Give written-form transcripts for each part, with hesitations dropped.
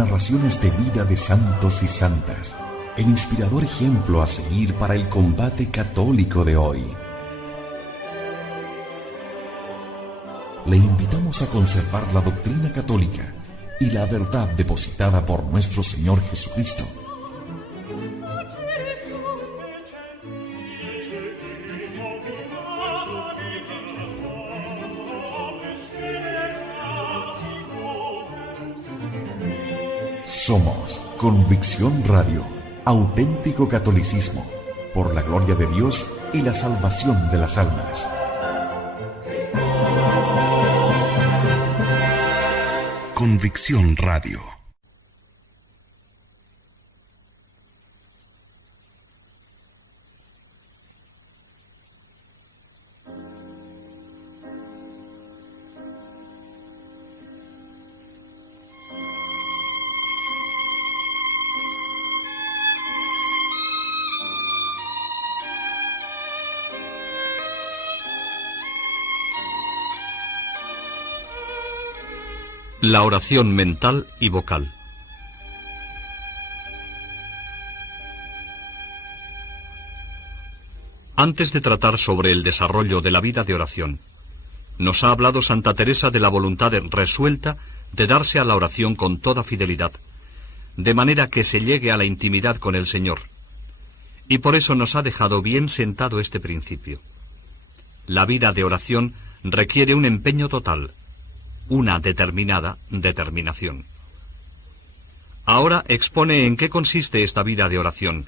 narraciones de vida de santos y santas, el inspirador ejemplo a seguir para el combate católico de hoy. Le invitamos a conservar la doctrina católica y la verdad depositada por nuestro Señor Jesucristo. Somos Convicción Radio, auténtico catolicismo, por la gloria de Dios y la salvación de las almas. Convicción Radio. La oración mental y vocal. Antes de tratar sobre el desarrollo de la vida de oración, nos ha hablado Santa Teresa de la voluntad resuelta de darse a la oración con toda fidelidad, de manera que se llegue a la intimidad con el Señor. Y por eso nos ha dejado bien sentado este principio. La vida de oración requiere un empeño total, una determinada determinación. Ahora expone en qué consiste esta vida de oración,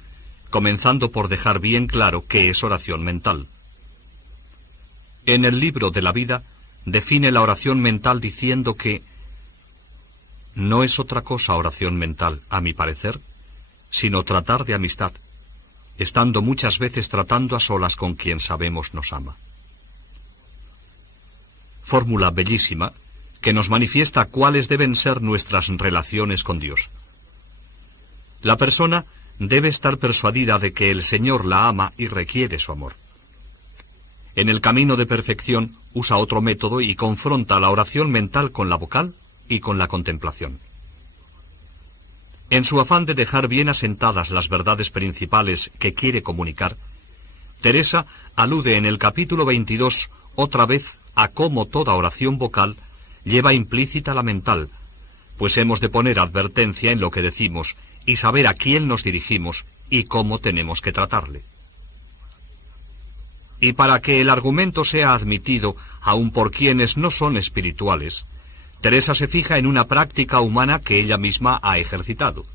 comenzando por dejar bien claro qué es oración mental. En el libro de la vida define la oración mental diciendo que no es otra cosa oración mental, a mi parecer, sino tratar de amistad, estando muchas veces tratando a solas con quien sabemos nos ama. Fórmula bellísima que nos manifiesta cuáles deben ser nuestras relaciones con Dios. La persona debe estar persuadida de que el Señor la ama y requiere su amor. En el camino de perfección usa otro método y confronta la oración mental con la vocal y con la contemplación. En su afán de dejar bien asentadas las verdades principales que quiere comunicar, Teresa alude en el capítulo 22 otra vez a cómo toda oración vocal lleva implícita la mental, pues hemos de poner advertencia en lo que decimos y saber a quién nos dirigimos y cómo tenemos que tratarle. Y para que el argumento sea admitido aun por quienes no son espirituales, Teresa se fija en una práctica humana que ella misma ha ejercitado.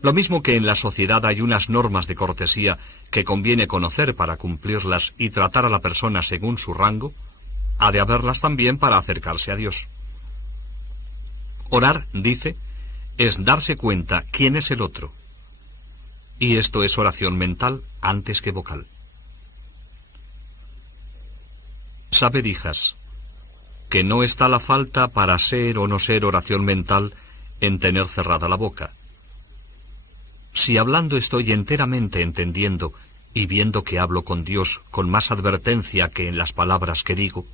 Lo mismo que en la sociedad hay unas normas de cortesía que conviene conocer para cumplirlas y tratar a la persona según su rango, ha de haberlas también para acercarse a Dios. Orar, dice, es darse cuenta quién es el otro. Y esto es oración mental antes que vocal. Sabed, hijas, que no está la falta para ser o no ser oración mental en tener cerrada la boca. Si hablando estoy enteramente entendiendo y viendo que hablo con Dios con más advertencia que en las palabras que digo,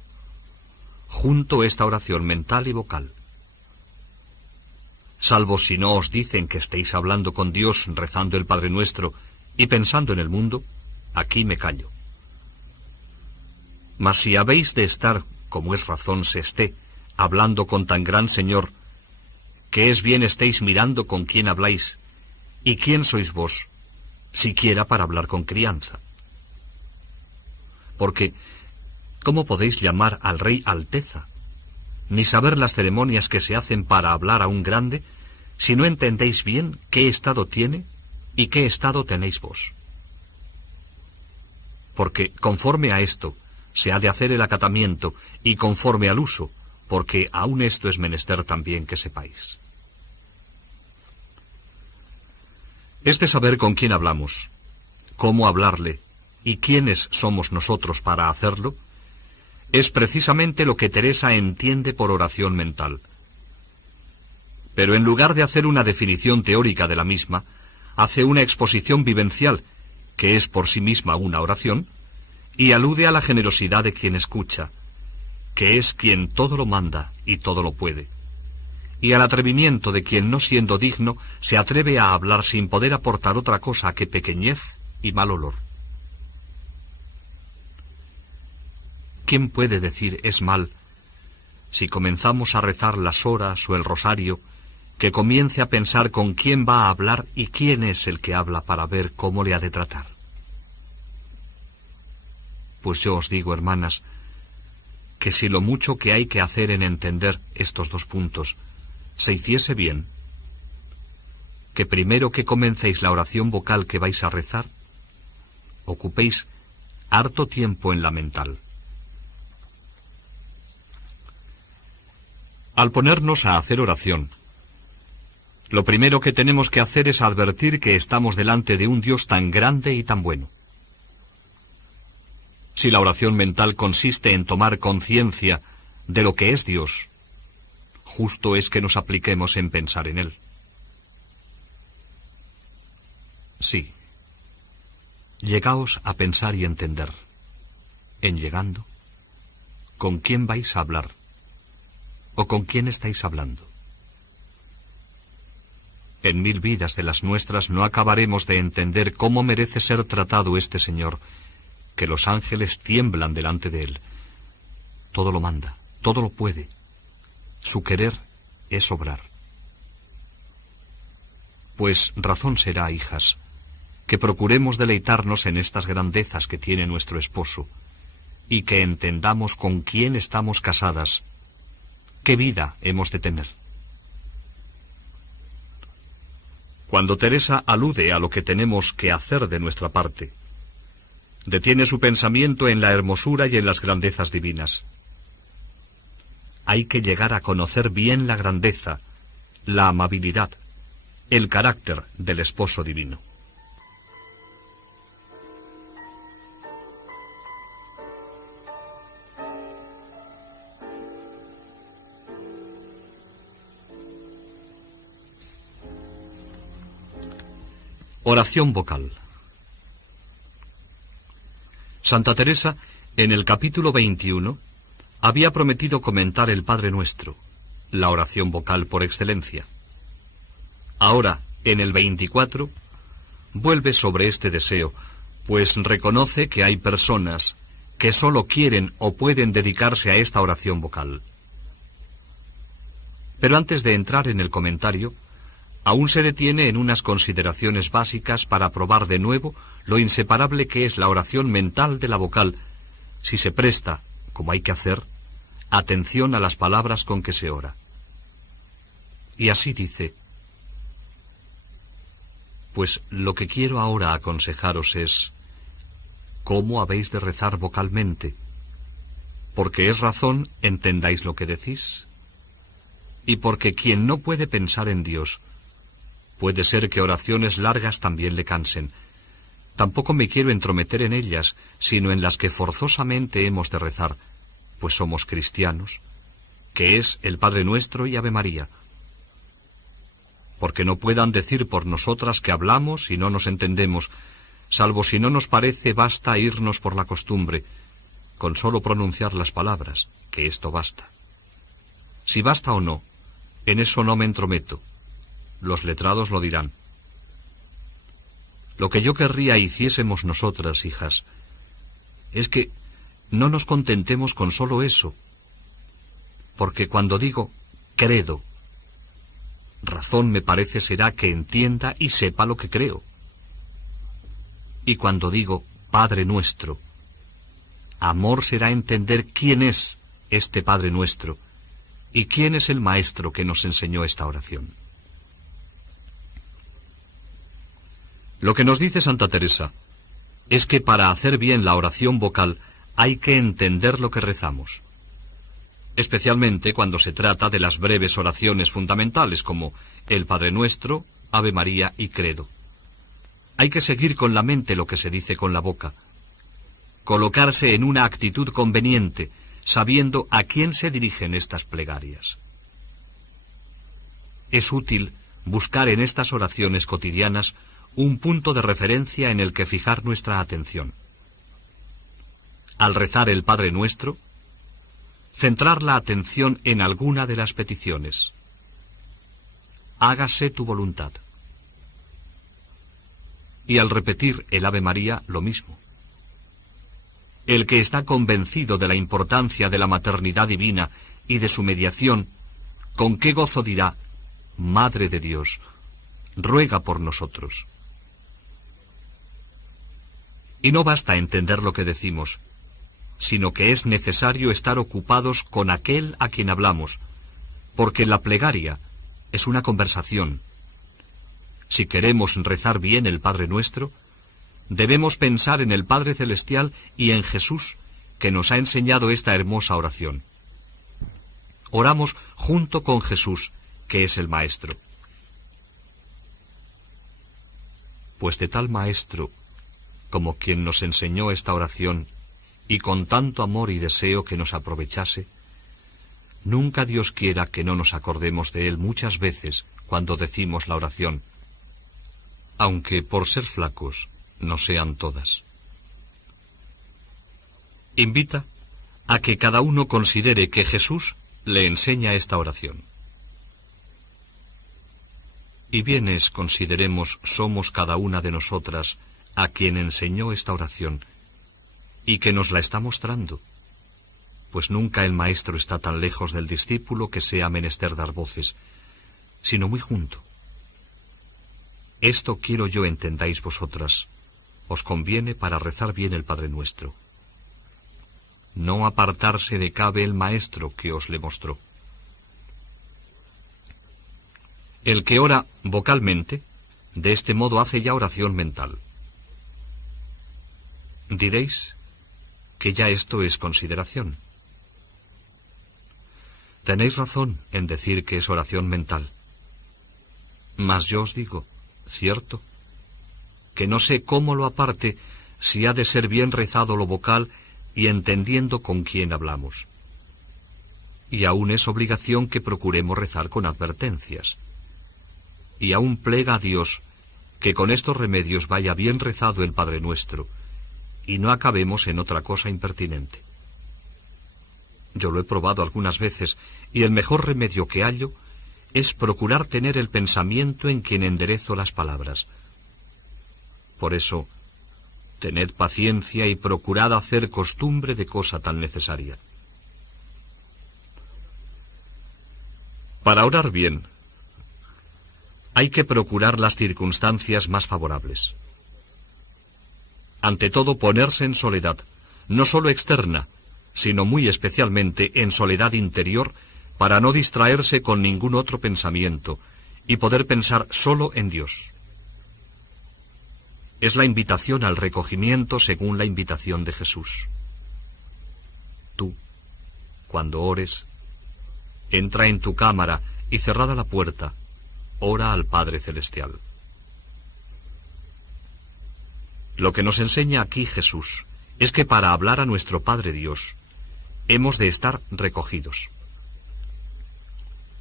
junto esta oración mental y vocal. Salvo si no os dicen que estéis hablando con Dios rezando el Padre Nuestro y pensando en el mundo, aquí me callo. Mas si habéis de estar, como es razón se esté, hablando con tan gran Señor, que es bien estéis mirando con quién habláis, y quién sois vos, siquiera para hablar con crianza. Porque ¿cómo podéis llamar al rey Alteza, ni saber las ceremonias que se hacen para hablar a un grande, si no entendéis bien qué estado tiene y qué estado tenéis vos? Porque conforme a esto se ha de hacer el acatamiento y conforme al uso, porque aún esto es menester también que sepáis. Este saber con quién hablamos, cómo hablarle y quiénes somos nosotros para hacerlo, es precisamente lo que Teresa entiende por oración mental. Pero en lugar de hacer una definición teórica de la misma, hace una exposición vivencial, que es por sí misma una oración, y alude a la generosidad de quien escucha, que es quien todo lo manda y todo lo puede, y al atrevimiento de quien, no siendo digno, se atreve a hablar sin poder aportar otra cosa que pequeñez y mal olor. ¿Quién puede decir es mal, si comenzamos a rezar las horas o el rosario, que comience a pensar con quién va a hablar y quién es el que habla para ver cómo le ha de tratar? Pues yo os digo, hermanas, que si lo mucho que hay que hacer en entender estos dos puntos se hiciese bien, que primero que comencéis la oración vocal que vais a rezar, ocupéis harto tiempo en la mental. Al ponernos a hacer oración, lo primero que tenemos que hacer es advertir que estamos delante de un Dios tan grande y tan bueno. Si la oración mental consiste en tomar conciencia de lo que es Dios, justo es que nos apliquemos en pensar en Él. Sí, llegaos a pensar y entender, en llegando, con quién vais a hablar, o con quién estáis hablando. En 1000 vidas de las nuestras no acabaremos de entender cómo merece ser tratado este Señor, que los ángeles tiemblan delante de Él. Todo lo manda, todo lo puede. Su querer es obrar. Pues razón será, hijas, que procuremos deleitarnos en estas grandezas que tiene nuestro esposo, y que entendamos con quién estamos casadas, qué vida hemos de tener. Cuando Teresa alude a lo que tenemos que hacer de nuestra parte, detiene su pensamiento en la hermosura y en las grandezas divinas. Hay que llegar a conocer bien la grandeza, la amabilidad, el carácter del esposo divino. Oración vocal. Santa Teresa, en el capítulo 21, había prometido comentar el Padre Nuestro, la oración vocal por excelencia. Ahora, en el 24, vuelve sobre este deseo, pues reconoce que hay personas que sólo quieren o pueden dedicarse a esta oración vocal. Pero antes de entrar en el comentario, aún se detiene en unas consideraciones básicas para probar de nuevo lo inseparable que es la oración mental de la vocal, si se presta, como hay que hacer, atención a las palabras con que se ora. Y así dice: pues lo que quiero ahora aconsejaros es cómo habéis de rezar vocalmente, porque es razón entendáis lo que decís, y porque quien no puede pensar en Dios, puede ser que oraciones largas también le cansen. Tampoco me quiero entrometer en ellas, sino en las que forzosamente hemos de rezar, pues somos cristianos, que es el Padre Nuestro y Ave María. Porque no puedan decir por nosotras que hablamos y no nos entendemos, salvo si no nos parece basta irnos por la costumbre, con solo pronunciar las palabras, que esto basta. Si basta o no, en eso no me entrometo. Los letrados lo dirán. Lo que yo querría hiciésemos nosotras, hijas, es que no nos contentemos con solo eso, porque cuando digo credo, razón me parece será que entienda y sepa lo que creo. Y cuando digo Padre Nuestro, amor será entender quién es este Padre Nuestro y quién es el Maestro que nos enseñó esta oración. Lo que nos dice Santa Teresa es que para hacer bien la oración vocal hay que entender lo que rezamos, especialmente cuando se trata de las breves oraciones fundamentales como el Padre Nuestro, Ave María y Credo. Hay que seguir con la mente lo que se dice con la boca, colocarse en una actitud conveniente, sabiendo a quién se dirigen estas plegarias. Es útil buscar en estas oraciones cotidianas un punto de referencia en el que fijar nuestra atención. Al rezar el Padre Nuestro, centrar la atención en alguna de las peticiones. hágase tu voluntad. Y al repetir el Ave María, lo mismo. El que está convencido de la importancia de la maternidad divina y de su mediación, con qué gozo dirá: Madre de Dios, ruega por nosotros. Y no basta entender lo que decimos, sino que es necesario estar ocupados con aquel a quien hablamos, porque la plegaria es una conversación. Si queremos rezar bien el Padre Nuestro, debemos pensar en el Padre Celestial y en Jesús, que nos ha enseñado esta hermosa oración. Oramos junto con Jesús, que es el Maestro. Pues de tal Maestro, como quien nos enseñó esta oración, y con tanto amor y deseo que nos aprovechase, nunca Dios quiera que no nos acordemos de Él muchas veces cuando decimos la oración, aunque por ser flacos no sean todas. Invita a que cada uno considere que Jesús le enseña esta oración. Y bienes, consideremos, somos cada una de nosotras a quien enseñó esta oración, y que nos la está mostrando, pues nunca el maestro está tan lejos del discípulo que sea menester dar voces, sino muy junto. Esto quiero yo entendáis vosotras, os conviene para rezar bien el Padre Nuestro. No apartarse de cabe el maestro que os le mostró. El que ora vocalmente, de este modo hace ya oración mental. Diréis que ya esto es consideración. Tenéis razón en decir que es oración mental. Mas yo os digo, cierto, que no sé cómo lo aparte, si ha de ser bien rezado lo vocal y entendiendo con quién hablamos. Y aún es obligación que procuremos rezar con advertencias. Y aún plega a Dios que con estos remedios vaya bien rezado el Padre Nuestro, y no acabemos en otra cosa impertinente. Yo lo he probado algunas veces, y el mejor remedio que hallo es procurar tener el pensamiento en quien enderezo las palabras. Por eso, tened paciencia y procurad hacer costumbre de cosa tan necesaria. Para orar bien, hay que procurar las circunstancias más favorables. Ante todo, ponerse en soledad, no sólo externa, sino muy especialmente en soledad interior, para no distraerse con ningún otro pensamiento y poder pensar solo en Dios. Es la invitación al recogimiento según la invitación de Jesús. Tú, cuando ores, entra en tu cámara y cerrada la puerta, ora al Padre Celestial. Lo que nos enseña aquí Jesús es que para hablar a nuestro Padre Dios hemos de estar recogidos.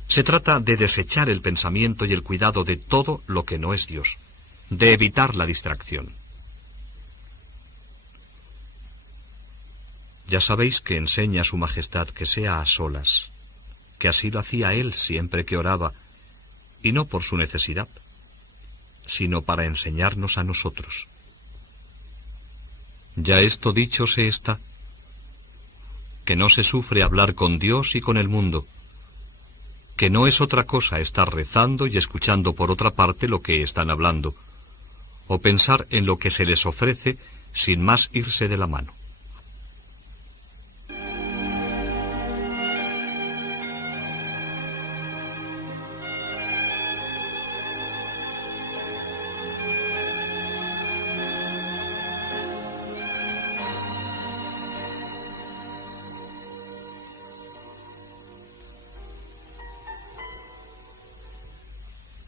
Se trata de desechar el pensamiento y el cuidado de todo lo que no es Dios, de evitar la distracción. Ya sabéis que enseña a su Majestad que sea a solas, que así lo hacía él siempre que oraba, y no por su necesidad, sino para enseñarnos a nosotros. Ya esto dicho se está, que no se sufre hablar con Dios y con el mundo, que no es otra cosa estar rezando y escuchando por otra parte lo que están hablando, o pensar en lo que se les ofrece sin más irse de la mano.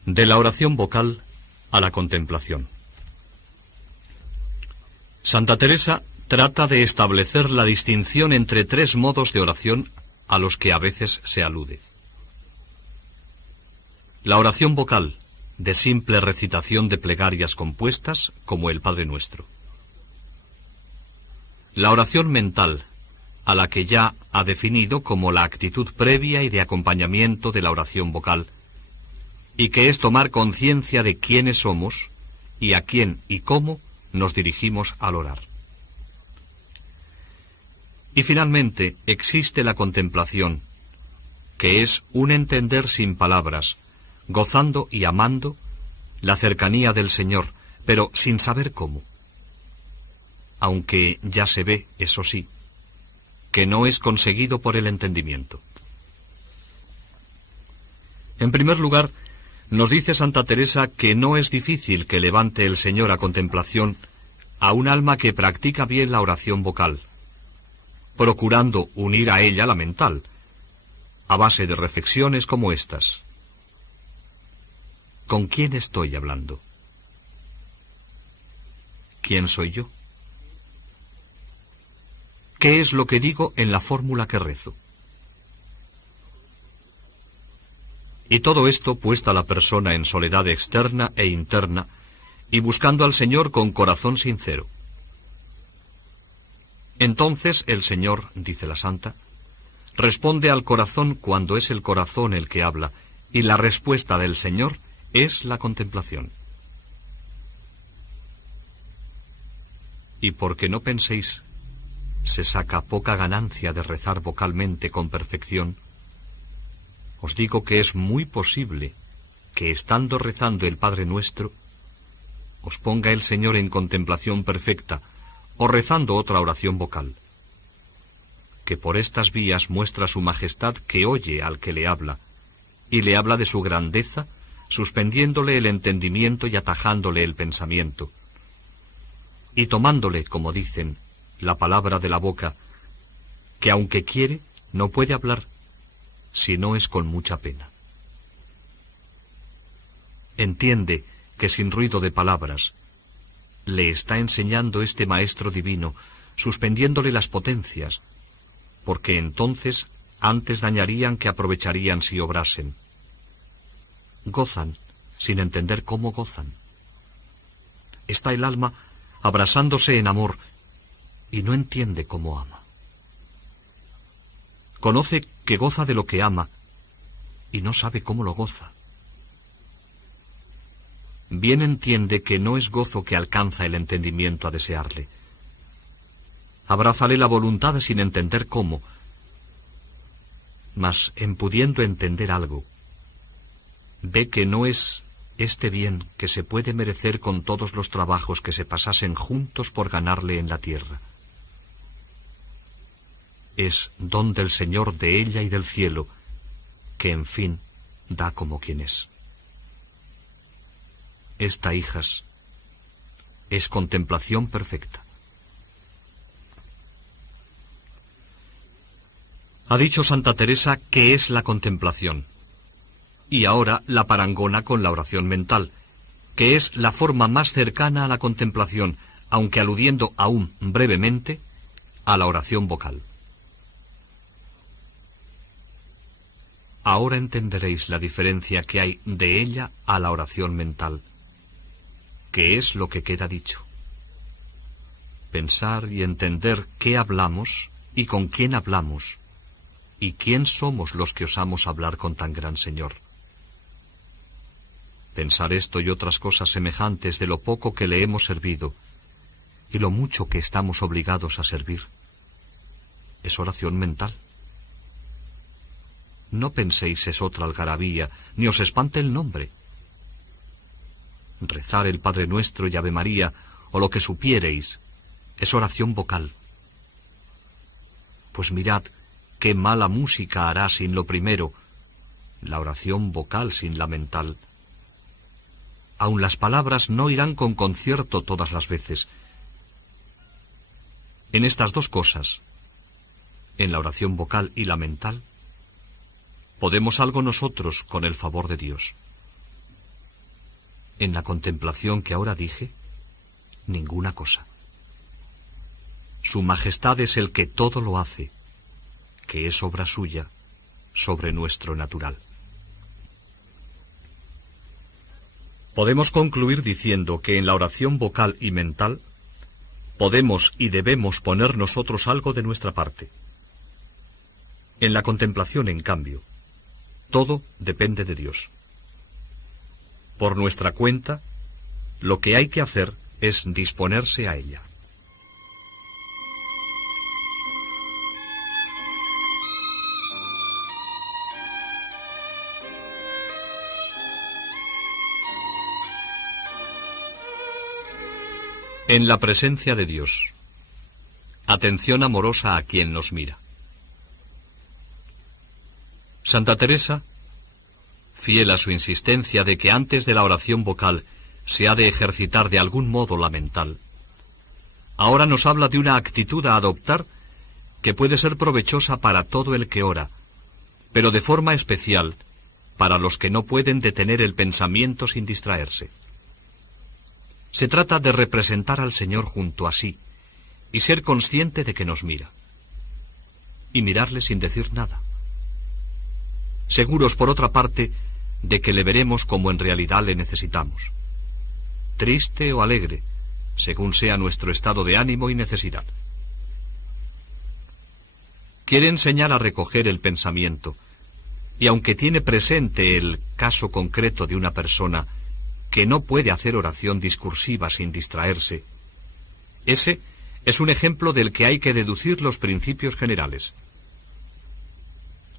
De la oración vocal a la contemplación. Santa Teresa trata de establecer la distinción entre tres modos de oración a los que a veces se alude. La oración vocal, de simple recitación de plegarias compuestas, como el Padre Nuestro. La oración mental, a la que ya ha definido como la actitud previa y de acompañamiento de la oración vocal, y que es tomar conciencia de quiénes somos y a quién y cómo nos dirigimos al orar. Y finalmente existe la contemplación, que es un entender sin palabras, gozando y amando la cercanía del Señor, pero sin saber cómo. Aunque ya se ve, eso sí, que no es conseguido por el entendimiento. En primer lugar, nos dice Santa Teresa que no es difícil que levante el Señor a contemplación a un alma que practica bien la oración vocal, procurando unir a ella la mental, a base de reflexiones como estas. ¿Con quién estoy hablando? ¿Quién soy yo? ¿Qué es lo que digo en la fórmula que rezo? Y todo esto puesta la persona en soledad externa e interna y buscando al Señor con corazón sincero. Entonces el Señor, dice la Santa, responde al corazón cuando es el corazón el que habla, y la respuesta del Señor es la contemplación. Y porque no penséis, se saca poca ganancia de rezar vocalmente con perfección, os digo que es muy posible que estando rezando el Padre Nuestro, os ponga el Señor en contemplación perfecta, o rezando otra oración vocal, que por estas vías muestra su majestad que oye al que le habla, y le habla de su grandeza, suspendiéndole el entendimiento y atajándole el pensamiento, y tomándole, como dicen, la palabra de la boca, que aunque quiere, no puede hablar, si no es con mucha pena. Entiende que sin ruido de palabras, le está enseñando este Maestro Divino, suspendiéndole las potencias, porque entonces antes dañarían que aprovecharían si obrasen. Gozan, sin entender cómo gozan. Está el alma abrasándose en amor, y no entiende cómo ama. Conoce que goza de lo que ama, y no sabe cómo lo goza. Bien entiende que no es gozo que alcanza el entendimiento a desearle. Abrázale la voluntad sin entender cómo, mas en pudiendo entender algo, ve que no es este bien que se puede merecer con todos los trabajos que se pasasen juntos por ganarle en la tierra. Es don del Señor de ella y del cielo, que en fin da como quien es. Esta, hijas, es contemplación perfecta. Ha dicho Santa Teresa qué es la contemplación, y ahora la parangona con la oración mental, que es la forma más cercana a la contemplación, aunque aludiendo aún brevemente a la oración vocal. Ahora entenderéis la diferencia que hay de ella a la oración mental, que es lo que queda dicho. Pensar y entender qué hablamos y con quién hablamos, y quién somos los que osamos hablar con tan gran Señor. Pensar esto y otras cosas semejantes de lo poco que le hemos servido, y lo mucho que estamos obligados a servir, es oración mental. No penséis es otra algarabía, ni os espante el nombre. Rezar el Padre Nuestro y Ave María, o lo que supiereis, es oración vocal. Pues mirad qué mala música hará sin lo primero, la oración vocal sin la mental. Aun las palabras no irán con concierto todas las veces. En estas dos cosas, en la oración vocal y la mental, podemos algo nosotros con el favor de Dios. En la contemplación que ahora dije, ninguna cosa. Su majestad es el que todo lo hace, que es obra suya sobre nuestro natural. Podemos concluir diciendo que en la oración vocal y mental podemos y debemos poner nosotros algo de nuestra parte. En la contemplación, en cambio, todo depende de Dios. por nuestra cuenta, lo que hay que hacer es disponerse a ella. En la presencia de Dios. Atención amorosa a quien nos mira. Santa Teresa, fiel a su insistencia de que antes de la oración vocal se ha de ejercitar de algún modo la mental, ahora nos habla de una actitud a adoptar que puede ser provechosa para todo el que ora, pero de forma especial para los que no pueden detener el pensamiento sin distraerse. Se trata de representar al Señor junto a sí y ser consciente de que nos mira, y mirarle sin decir nada. Seguros, por otra parte, de que le veremos como en realidad le necesitamos, triste o alegre, según sea nuestro estado de ánimo y necesidad. Quiere enseñar a recoger el pensamiento, y aunque tiene presente el caso concreto de una persona que no puede hacer oración discursiva sin distraerse, ese es un ejemplo del que hay que deducir los principios generales.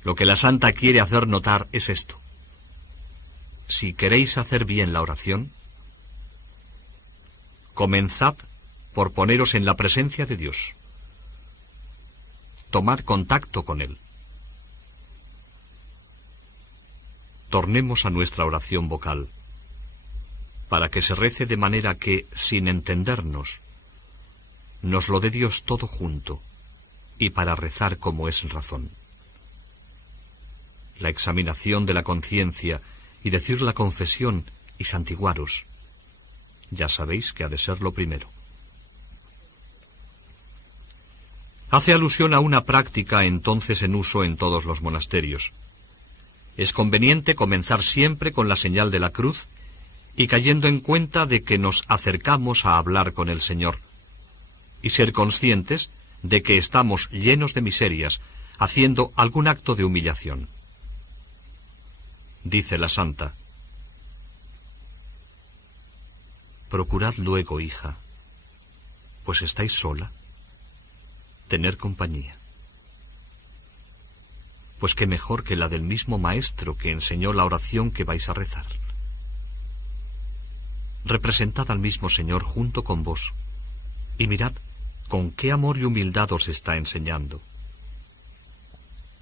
Lo que la santa quiere hacer notar es esto: si queréis hacer bien la oración, comenzad por poneros en la presencia de Dios. Tomad contacto con Él. Tornemos a nuestra oración vocal, para que se rece de manera que, sin entendernos, nos lo dé Dios todo junto, y para rezar como es razón. La examinación de la conciencia y decir la confesión y santiguaros, ya sabéis que ha de ser lo primero. Hace alusión a una práctica entonces en uso en todos los monasterios. Es conveniente comenzar siempre con la señal de la cruz y cayendo en cuenta de que nos acercamos a hablar con el Señor, y ser conscientes de que estamos llenos de miserias, haciendo algún acto de humillación. Dice la santa: procurad luego, hija, pues estáis sola, tener compañía. Pues qué mejor que la del mismo Maestro que enseñó la oración que vais a rezar. Representad al mismo Señor junto con vos, y mirad con qué amor y humildad os está enseñando.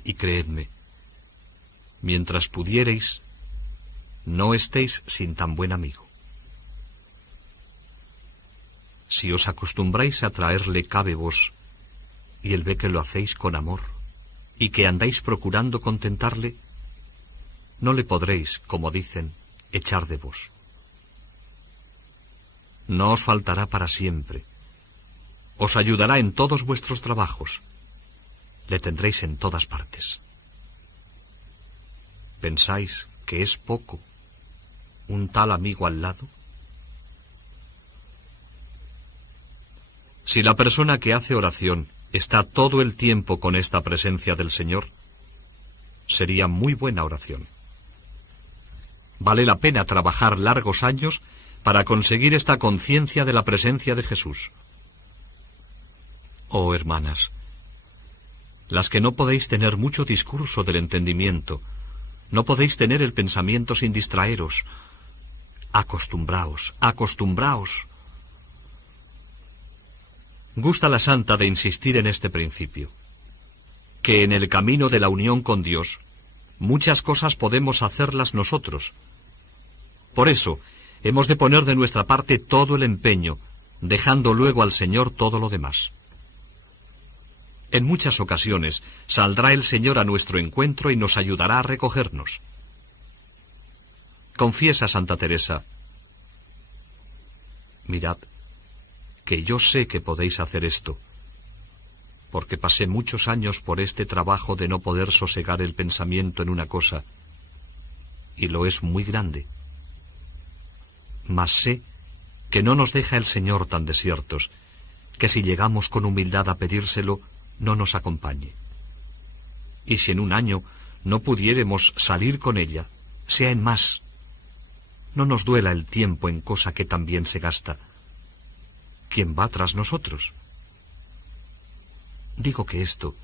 Y creedme, mientras pudiereis, no estéis sin tan buen amigo. Si os acostumbráis a traerle cabe vos, y él ve que lo hacéis con amor, y que andáis procurando contentarle, no le podréis, como dicen, echar de vos. No os faltará para siempre, os ayudará en todos vuestros trabajos, le tendréis en todas partes. ¿Pensáis que es poco un tal amigo al lado? Si la persona que hace oración está todo el tiempo con esta presencia del Señor, sería muy buena oración. Vale la pena trabajar largos años para conseguir esta conciencia de la presencia de Jesús. Oh, hermanas, las que no podéis tener mucho discurso del entendimiento, no podéis tener el pensamiento sin distraeros, acostumbraos, acostumbraos. Gusta la santa de insistir en este principio, que en el camino de la unión con Dios, muchas cosas podemos hacerlas nosotros. Por eso, hemos de poner de nuestra parte todo el empeño, dejando luego al Señor todo lo demás. En muchas ocasiones saldrá el Señor a nuestro encuentro y nos ayudará a recogernos. Confiesa Santa Teresa: mirad, que yo sé que podéis hacer esto, porque pasé muchos años por este trabajo de no poder sosegar el pensamiento en una cosa, y lo es muy grande. Mas sé que no nos deja el Señor tan desiertos, que si llegamos con humildad a pedírselo, no nos acompañe. Y si en un año no pudiéremos salir con ella, sea en más, no nos duela el tiempo en cosa que también se gasta. ¿Quién va tras nosotros? Digo que esto,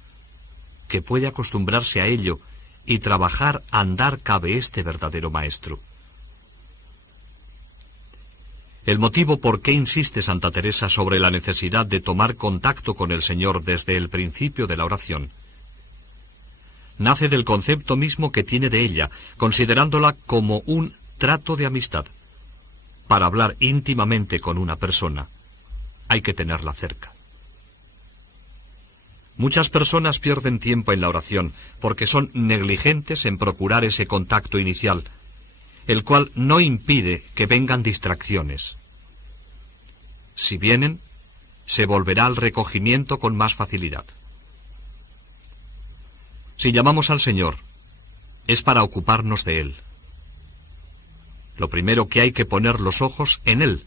que puede acostumbrarse a ello y trabajar a andar cabe este verdadero maestro. El motivo por qué insiste Santa Teresa sobre la necesidad de tomar contacto con el Señor desde el principio de la oración nace del concepto mismo que tiene de ella, considerándola como un trato de amistad. Para hablar íntimamente con una persona, hay que tenerla cerca. Muchas personas pierden tiempo en la oración porque son negligentes en procurar ese contacto inicial, el cual no impide que vengan distracciones. Si vienen, se volverá al recogimiento con más facilidad. Si llamamos al Señor, es para ocuparnos de Él. Lo primero que hay que poner los ojos en Él,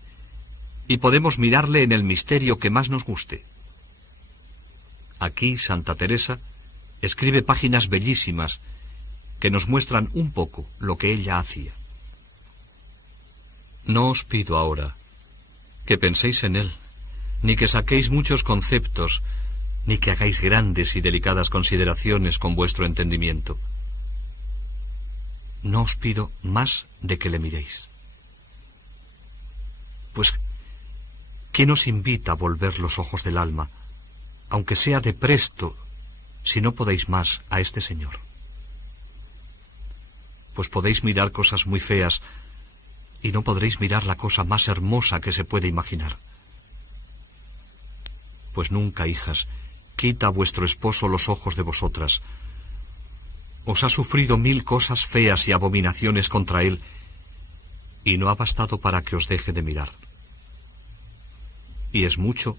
y podemos mirarle en el misterio que más nos guste. Aquí Santa Teresa escribe páginas bellísimas que nos muestran un poco lo que ella hacía. No os pido ahora que penséis en Él, ni que saquéis muchos conceptos, ni que hagáis grandes y delicadas consideraciones con vuestro entendimiento. No os pido más de que le miréis. Pues, ¿qué nos invita a volver los ojos del alma, aunque sea de presto, si no podéis más, a este Señor? Pues podéis mirar cosas muy feas, y no podréis mirar la cosa más hermosa que se puede imaginar. Pues nunca, hijas, quita a vuestro esposo los ojos de vosotras. Os ha sufrido 1000 cosas feas y abominaciones contra él, y no ha bastado para que os deje de mirar. Y es mucho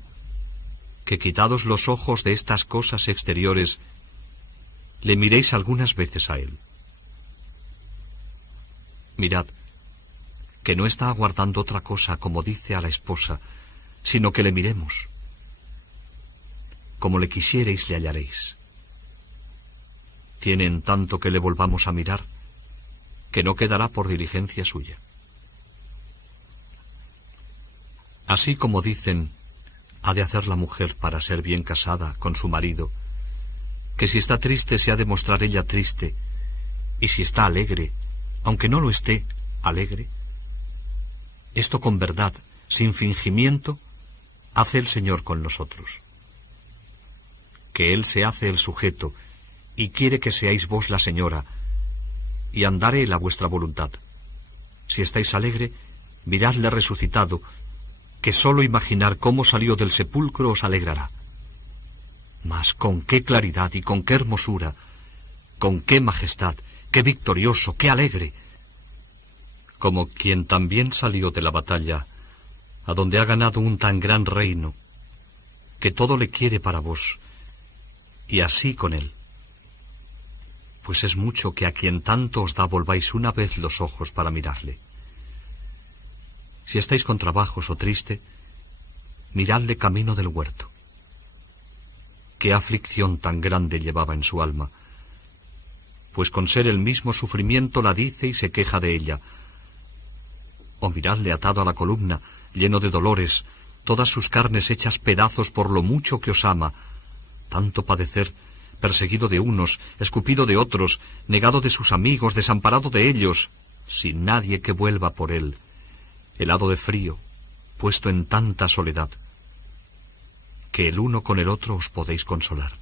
que, quitados los ojos de estas cosas exteriores, le miréis algunas veces a él. Mirad, que no está aguardando otra cosa, como dice a la esposa, sino que le miremos. Como le quisiereis, le hallaréis. Tiene en tanto que le volvamos a mirar, que no quedará por diligencia suya. Así como dicen, ha de hacer la mujer para ser bien casada con su marido, que si está triste se ha de mostrar ella triste, y si está alegre, aunque no lo esté, alegre. Esto con verdad, sin fingimiento, hace el Señor con nosotros. Que Él se hace el sujeto, y quiere que seáis vos la señora, y andar Él a vuestra voluntad. Si estáis alegre, miradle resucitado, que sólo imaginar cómo salió del sepulcro os alegrará. Mas con qué claridad y con qué hermosura, con qué majestad, qué victorioso, qué alegre. Como quien también salió de la batalla, a donde ha ganado un tan gran reino, que todo le quiere para vos, y así con él. Pues es mucho que a quien tanto os da volváis una vez los ojos para mirarle. Si estáis con trabajos o triste, miradle camino del huerto. Qué aflicción tan grande llevaba en su alma, pues con ser el mismo sufrimiento la dice y se queja de ella. O miradle atado a la columna, lleno de dolores, todas sus carnes hechas pedazos por lo mucho que os ama, tanto padecer, perseguido de unos, escupido de otros, negado de sus amigos, desamparado de ellos, sin nadie que vuelva por él, helado de frío, puesto en tanta soledad, que el uno con el otro os podéis consolar.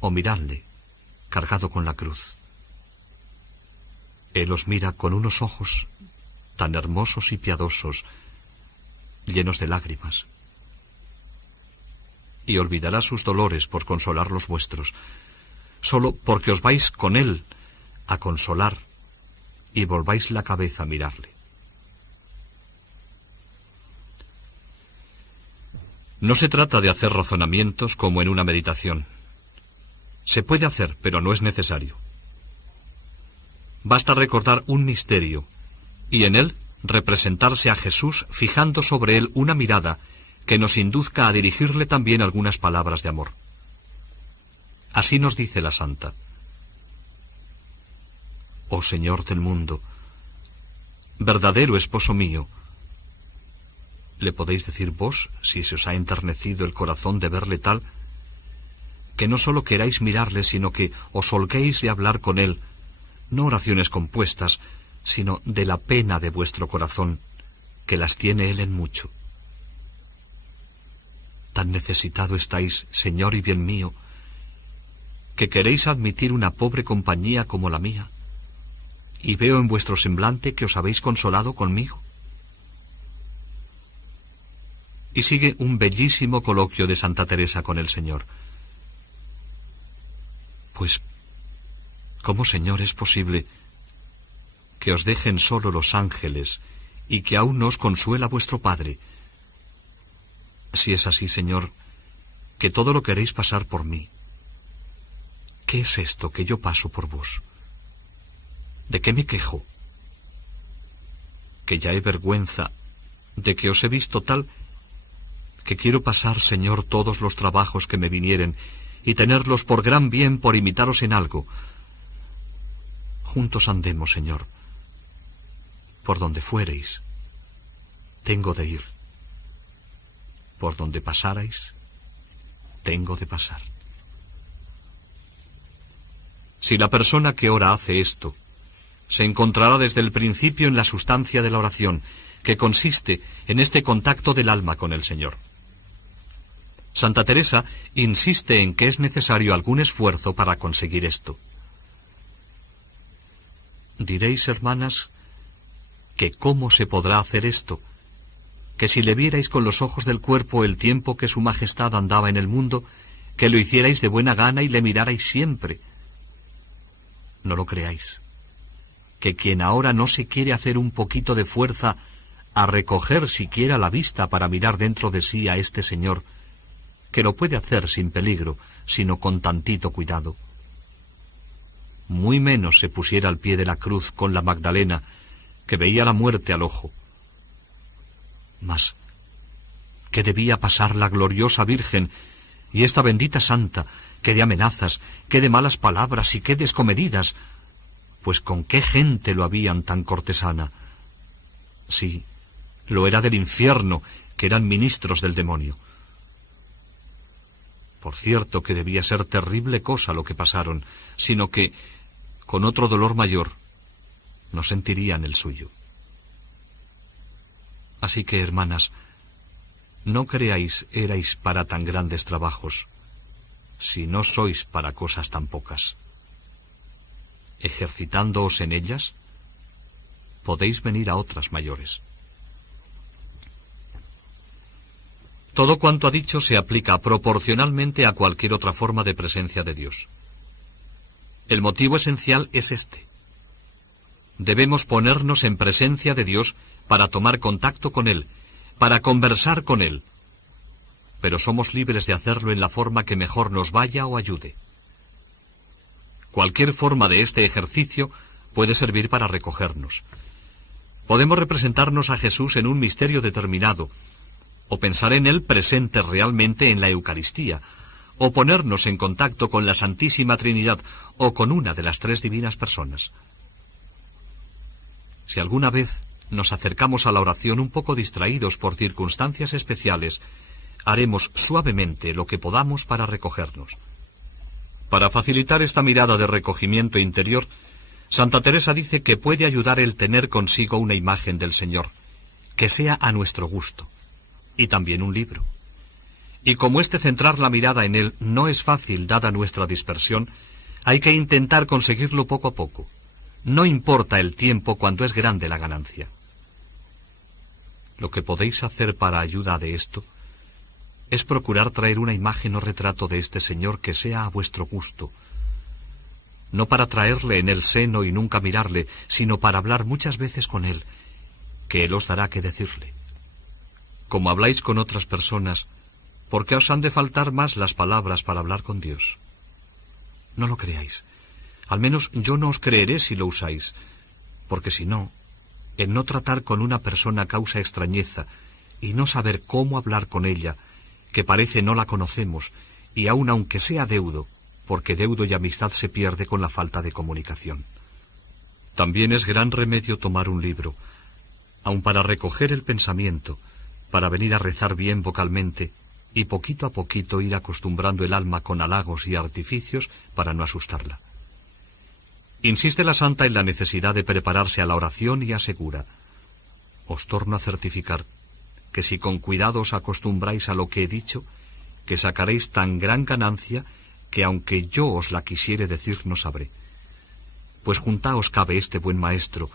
O miradle, cargado con la cruz. Él os mira con unos ojos tan hermosos y piadosos, llenos de lágrimas, y olvidará sus dolores por consolar los vuestros, solo porque os vais con Él a consolar y volváis la cabeza a mirarle. No se trata de hacer razonamientos como en una meditación. Se puede hacer, pero no es necesario. Basta recordar un misterio, y en él representarse a Jesús fijando sobre él una mirada que nos induzca a dirigirle también algunas palabras de amor. Así nos dice la santa: Oh Señor del mundo, verdadero esposo mío. ¿Le podéis decir vos, si se os ha enternecido el corazón de verle tal, que no sólo queráis mirarle, sino que os holguéis de hablar con él, no oraciones compuestas, sino de la pena de vuestro corazón, que las tiene él en mucho? Tan necesitado estáis, Señor y bien mío, que queréis admitir una pobre compañía como la mía, y veo en vuestro semblante que os habéis consolado conmigo. Y sigue un bellísimo coloquio de Santa Teresa con el Señor. Pues, ¿cómo, Señor, es posible que os dejen solo los ángeles y que aún no os consuela vuestro Padre? Si es así, Señor, que todo lo queréis pasar por mí, ¿qué es esto que yo paso por vos? ¿De qué me quejo? Que ya he vergüenza de que os he visto tal que quiero pasar, Señor, todos los trabajos que me vinieren y tenerlos por gran bien por imitaros en algo. Juntos andemos, Señor, por donde fuereis, tengo de ir. Por donde pasarais, tengo de pasar. Si la persona que ora hace esto, se encontrará desde el principio en la sustancia de la oración, que consiste en este contacto del alma con el Señor. Santa Teresa insiste en que es necesario algún esfuerzo para conseguir esto. Diréis, hermanas, que cómo se podrá hacer esto, que si le vierais con los ojos del cuerpo el tiempo que su majestad andaba en el mundo, que lo hicierais de buena gana y le mirarais siempre. No lo creáis, que quien ahora no se quiere hacer un poquito de fuerza a recoger siquiera la vista para mirar dentro de sí a este Señor, que lo puede hacer sin peligro, sino con tantito cuidado. Muy menos se pusiera al pie de la cruz con la Magdalena, que veía la muerte al ojo. Mas, ¿qué debía pasar la gloriosa Virgen y esta bendita Santa? ¿Qué de amenazas, qué de malas palabras y qué descomedidas? Pues con qué gente lo habían tan cortesana. Sí, lo era del infierno, que eran ministros del demonio. Por cierto que debía ser terrible cosa lo que pasaron, sino que, con otro dolor mayor, no sentirían el suyo. Así que, hermanas, no creáis erais para tan grandes trabajos, si no sois para cosas tan pocas. Ejercitándoos en ellas, podéis venir a otras mayores. Todo cuanto ha dicho se aplica proporcionalmente a cualquier otra forma de presencia de Dios. El motivo esencial es este. Debemos ponernos en presencia de Dios para tomar contacto con Él, para conversar con Él. Pero somos libres de hacerlo en la forma que mejor nos vaya o ayude. Cualquier forma de este ejercicio puede servir para recogernos. Podemos representarnos a Jesús en un misterio determinado, o pensar en Él presente realmente en la Eucaristía, o ponernos en contacto con la Santísima Trinidad o con una de las tres divinas personas. Si alguna vez nos acercamos a la oración un poco distraídos por circunstancias especiales, haremos suavemente lo que podamos para recogernos. Para facilitar esta mirada de recogimiento interior, Santa Teresa dice que puede ayudar el tener consigo una imagen del Señor, que sea a nuestro gusto, y también un libro. Y como centrar la mirada en él no es fácil dada nuestra dispersión, hay que intentar conseguirlo poco a poco. No importa el tiempo cuando es grande la ganancia. Lo que podéis hacer para ayuda de esto es procurar traer una imagen o retrato de este Señor que sea a vuestro gusto, no para traerle en el seno y nunca mirarle, sino para hablar muchas veces con Él, que Él os dará que decirle. Como habláis con otras personas, ¿por qué os han de faltar más las palabras para hablar con Dios? No lo creáis. Al menos yo no os creeré si lo usáis, porque si no, el no tratar con una persona causa extrañeza y no saber cómo hablar con ella, que parece no la conocemos, y aun aunque sea deudo, porque deudo y amistad se pierde con la falta de comunicación. También es gran remedio tomar un libro, aun para recoger el pensamiento, para venir a rezar bien vocalmente, y poquito a poquito ir acostumbrando el alma con halagos y artificios para no asustarla. Insiste la santa en la necesidad de prepararse a la oración y asegura: os torno a certificar que si con cuidado os acostumbráis a lo que he dicho, que sacaréis tan gran ganancia que aunque yo os la quisiere decir no sabré. Pues juntaos cabe este buen maestro,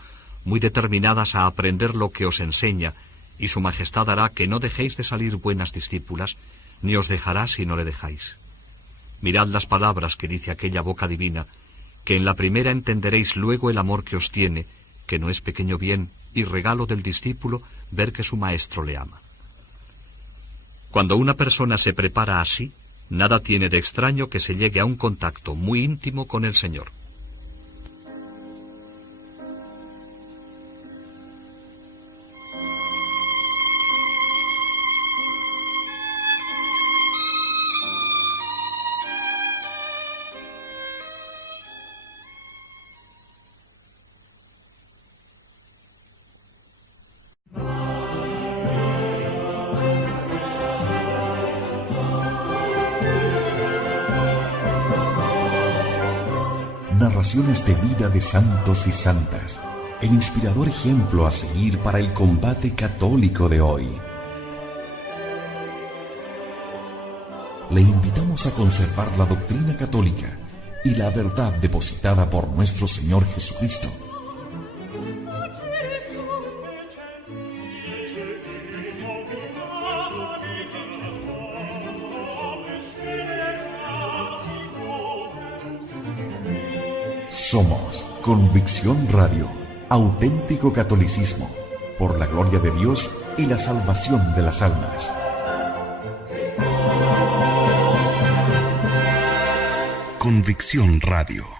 muy determinadas a aprender lo que os enseña, y su majestad hará que no dejéis de salir buenas discípulas, ni os dejará si no le dejáis. Mirad las palabras que dice aquella boca divina, que en la primera entenderéis luego el amor que os tiene, que no es pequeño bien y regalo del discípulo ver que su maestro le ama. Cuando una persona se prepara así, nada tiene de extraño que se llegue a un contacto muy íntimo con el Señor. Narraciones de vida de santos y santas, el inspirador ejemplo a seguir para el combate católico de hoy. Le invitamos a conservar la doctrina católica y la verdad depositada por nuestro Señor Jesucristo. Somos Convicción Radio, auténtico catolicismo, por la gloria de Dios y la salvación de las almas. Convicción Radio.